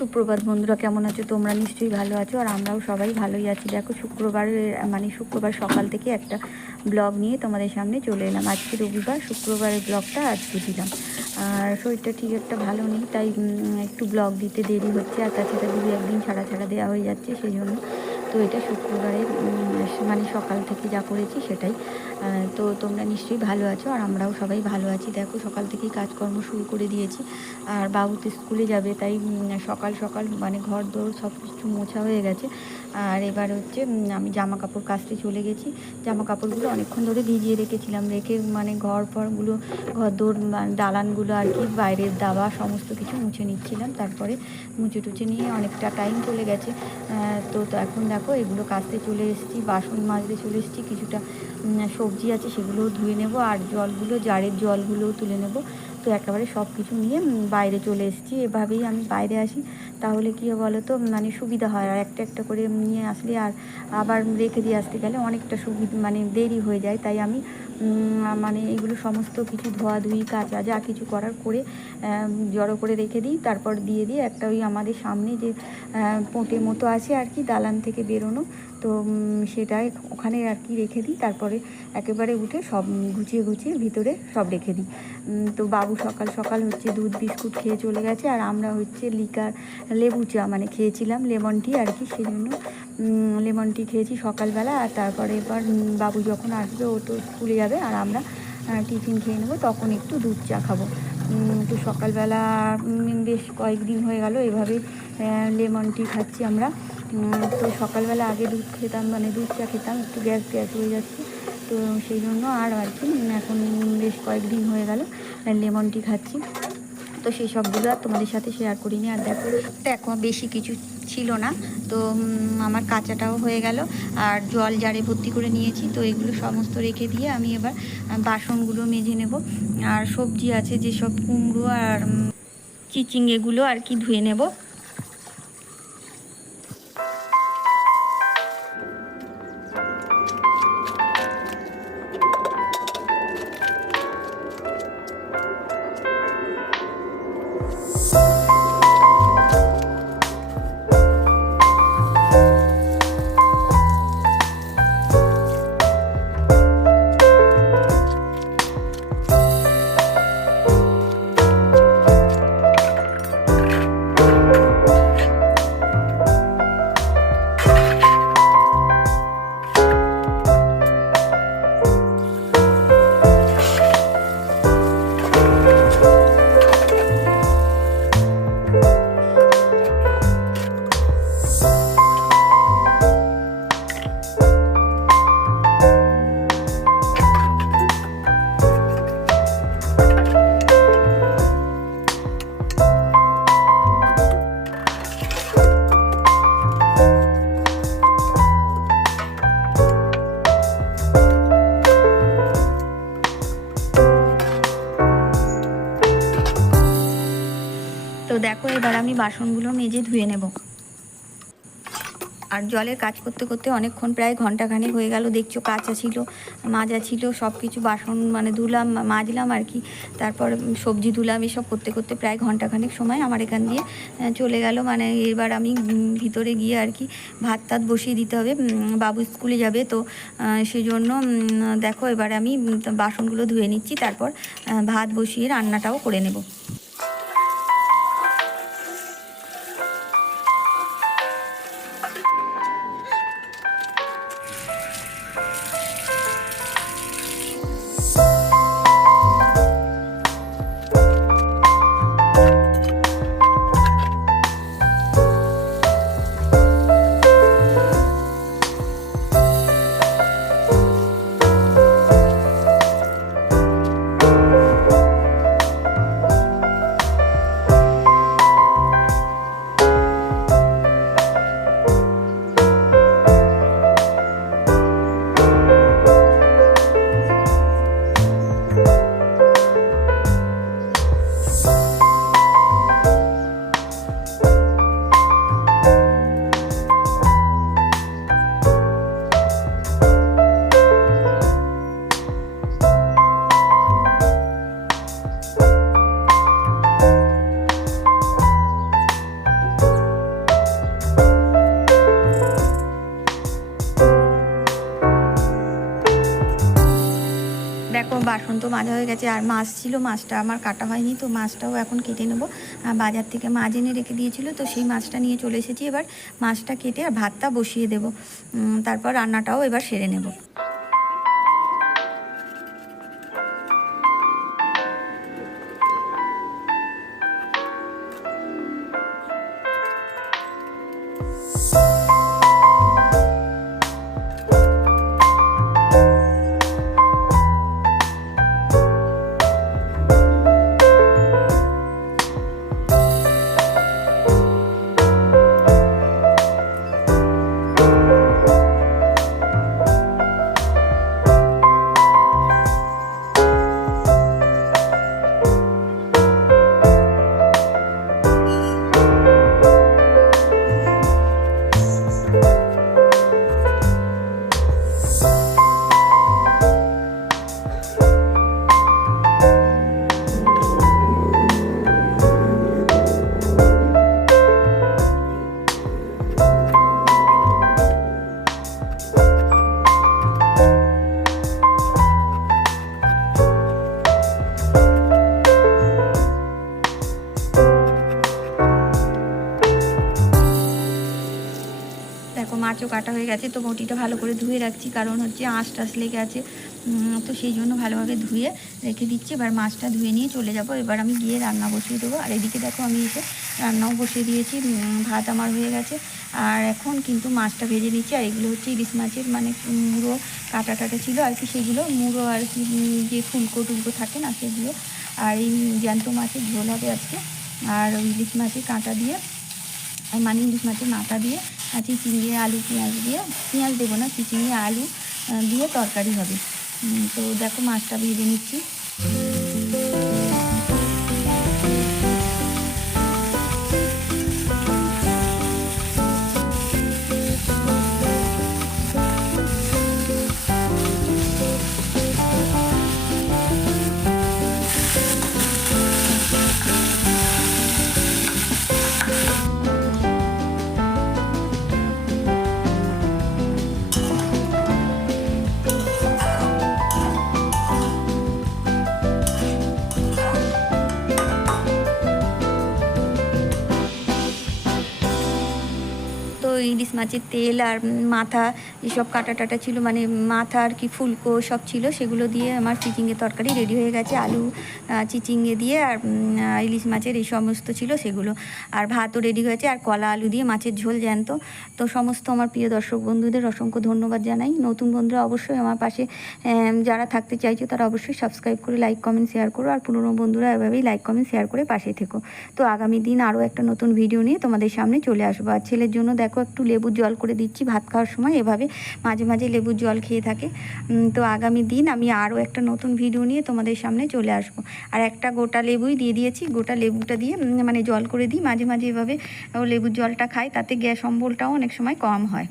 সুপ্রভাত বন্ধুরা, কেমন আছো? তোমরা নিশ্চয়ই ভালো আছো আর আমরাও সবাই ভালোই আছি। দেখো, শুক্রবার মানে শুক্রবার সকাল থেকে একটা ব্লগ নিয়ে তোমাদের সামনে চলে এলাম। আজকে রবিবার শুক্রবারের ব্লগটা আজকে দিলাম আর শরীরটা ঠিক একটা ভালো নেই, তাই একটু ব্লগ দিতে দেরি হচ্ছে। আর তাছাড়া দুই একদিন ছাড়া ছাড়া দেওয়া হয়ে যাচ্ছে, সেই জন্য তো এটা শুক্রবারের মানে সকাল থেকে যা করেছি সেটাই। তো তোমরা নিশ্চয়ই ভালো আছো আর আমরাও সবাই ভালো আছি। দেখো সকাল থেকেই কাজকর্ম শুরু করে দিয়েছি। আর বাবু তো স্কুলে যাবে, তাই সকাল সকাল মানে ঘর দৌড় সব কিছু মোছা হয়ে গেছে। আর এবার হচ্ছে আমি জামা কাপড় কাচতে চলে গেছি। জামা কাপড়গুলো অনেকক্ষণ ধরে ভিজিয়ে রেখেছিলাম, রেখে মানে ঘর ফরগুলো ঘর দৌড় দালানগুলো আর কি, বাইরের দাবা সমস্ত কিছু মুছে নিচ্ছিলাম। তারপরে মুছে টুচে নিয়ে অনেকটা টাইম চলে গেছে। তো তো এখন দেখো এগুলো কাটতে চলে এসেছি, বাসন মাজতে চলে এসেছি, কিছুটা সবজি আছে সেগুলোও ধুয়ে নেব, আর জলগুলো, জারের জলগুলোও তুলে নেব। তো একেবারে সব কিছু নিয়ে বাইরে চলে এসেছি। এভাবেই আমি বাইরে আসি। তাহলে কী বলো তো মানে সুবিধা হয় আর একটা একটা করে নিয়ে আসলে আর আবার রেখে দিয়ে আসতে গেলে অনেকটা সুবিধা মানে দেরি হয়ে যায়। তাই আমি মানে এগুলো সমস্ত কিছু ধোয়াধুয়ি কাচা যা কিছু করার করে জড়ো করে রেখে দিই। তারপর দিয়ে দিয়ে একটা ওই আমাদের সামনে যে পোঁটে মতো আছে আর কি, দালান থেকে বেরোনো তো সেটাই ওখানে আর কি রেখে দিই। তারপরে একেবারে উঠে সব গুছিয়ে গুছিয়ে ভিতরে সব রেখে দিই। তো বাবু সকাল সকাল হচ্ছে দুধ বিস্কুট খেয়ে চলে গেছে। আর আমরা হচ্ছে লিকার লেবু চা মানে খেয়েছিলাম, লেমন টি আর কি সেই জন্য লেমন টি খেয়েছি সকালবেলা। আর তারপরে এবার বাবু যখন আসবে, ও তো স্কুলে যাবে। আর আমরা টিফিন খেয়ে নেব, তখন একটু দুধ চা খাব। তো সকালবেলা বেশ কয়েকদিন হয়ে গেল এভাবে লেমন টি খাচ্ছি আমরা। তো সকালবেলা আগে দুধ খেতাম মানে দুধ চা খেতাম, একটু গ্যাস গ্যাস হয়ে যাচ্ছে। তো সেই জন্য আর আর কি এখন বেশ কয়েকদিন হয়ে গেল লেমন টি খাচ্ছি। তো সেই সবগুলো আর তোমাদের সাথে শেয়ার করিনি। আর দেখো দেখো বেশি কিছু ছিল না। তো আমার কাঁচাটাও হয়ে গেল, আর জল জারে ভর্তি করে নিয়েছি। তো এগুলো সমস্ত রেখে দিয়ে আমি এবার বাসনগুলো মেজে নেব। আর সবজি আছে, যেসব কুমড়ো আর চিচিং এগুলো আর কি ধুয়ে নেব। দেখো এবার আমি বাসনগুলো মেজে ধুয়ে নেব। আর জলের কাজ করতে করতে অনেকক্ষণ প্রায় ঘন্টাখানেক হয়ে গেল দেখছ কাঁচা ছিল মাজা ছিল সব কিছু বাসন মানে ধুলাম মাজলাম আর কি। তারপর সবজি ধুলাম এসব করতে করতে প্রায় ঘন্টাখানেক সময় আমার এখান দিয়ে চলে গেল। মানে এবার আমি ভিতরে গিয়ে আর কি ভাত টাত বসিয়ে দিতে হবে। বাবু স্কুলে যাবে তো আহ, সেই জন্য উম, দেখো এবার আমি বাসনগুলো ধুয়ে নিচ্ছি। তারপর ভাত বসিয়ে রান্নাটাও করে নেব। তো মাজা হয়ে গেছে, আর মাছ ছিল, মাছটা আমার কাটা হয়নি, তো মাছটাও এখন কেটে নেব। বাজার থেকে মাছ এনে রেখে দিয়েছিল, তো সেই মাছটা নিয়ে চলে এসেছি এবার। মাছটা কেটে আর ভাতটা বসিয়ে দেব। তারপর রান্নাটাও এবার সেরে নেব। দেখো কাটা হয়ে গেছে, তো বটিটা ভালো করে ধুয়ে রাখছি, কারণ হচ্ছে আঁশ টাশ লেগে আছে। তো সেই জন্য ভালোভাবে ধুয়ে রেখে দিচ্ছি। এবার মাছটা ধুয়ে নিয়ে চলে যাব। এবার আমি গিয়ে রান্না বসিয়ে দেবো। আর এদিকে দেখো আমি এসে রান্নাও বসিয়ে দিয়েছি। ভাত আমার হয়ে গেছে। আর এখন কিন্তু মাছটা ভেজে দিচ্ছি আর এগুলো হচ্ছে ইলিশ মাছের মানে মুড়ো কাটা টাটা ছিল আর কি, সেগুলো মুড়ো আর কি যে ফুলকো টুলকো থাকে না সেগুলো। আর এই জ্যান্ত মাছের ঝোল হবে আজকে। আর ইলিশ মাছের কাঁটা দিয়ে মানে ইলিশ মাছের মাথা দিয়ে চিচিং দিয়ে আলু পেঁয়াজ দিয়ে, পেঁয়াজ দেবো না চিচিং আলু দিয়ে তরকারি হবে। তো দেখো মাছটা ভেজে নিচ্ছি। তো ইলিশ মাছের তেল আর মাথা, এসব কাটা টাটা ছিল মানে মাথা আর কি ফুলকো সব ছিল, সেগুলো দিয়ে আমার চিচিংয়ের তরকারি রেডি হয়ে গেছে, আলু চিচিংয়ে দিয়ে আর ইলিশ মাছের এই সমস্ত ছিল সেগুলো। আর ভাতও রেডি হয়েছে, আর কলা আলু দিয়ে মাছের ঝোল জ্যান্ত। তো সমস্ত আমার প্রিয় দর্শক বন্ধুদের অসংখ্য ধন্যবাদ জানাই। নতুন বন্ধুরা অবশ্যই আমার পাশে যারা থাকতে চাইছো তারা অবশ্যই সাবস্ক্রাইব করে লাইক কমেন্ট শেয়ার করো। আর পুরনো বন্ধুরা এভাবেই লাইক কমেন্ট শেয়ার করে পাশে থেকো। তো আগামী দিন আরও একটা নতুন ভিডিও নিয়ে তোমাদের সামনে চলে আসব। আর ছেলের জন্য দেখো একটু লেবু জল করে দিচ্ছি, ভাত খাওয়ার সময় এভাবে মাঝে মাঝে লেবু জল খেয়ে থাকে। তো আগামী দিন আমি আরও একটা নতুন ভিডিও নিয়ে তোমাদের সামনে চলে আসব। আর একটা গোটা লেবুই দিয়ে দিয়েছি, গোটা লেবুটা দিয়ে মানে জল করে দিই, মাঝে মাঝে এভাবে লেবুর জলটা খায় তাতে গ্যাস অম্বলটাও অনেক সময় কম হয়।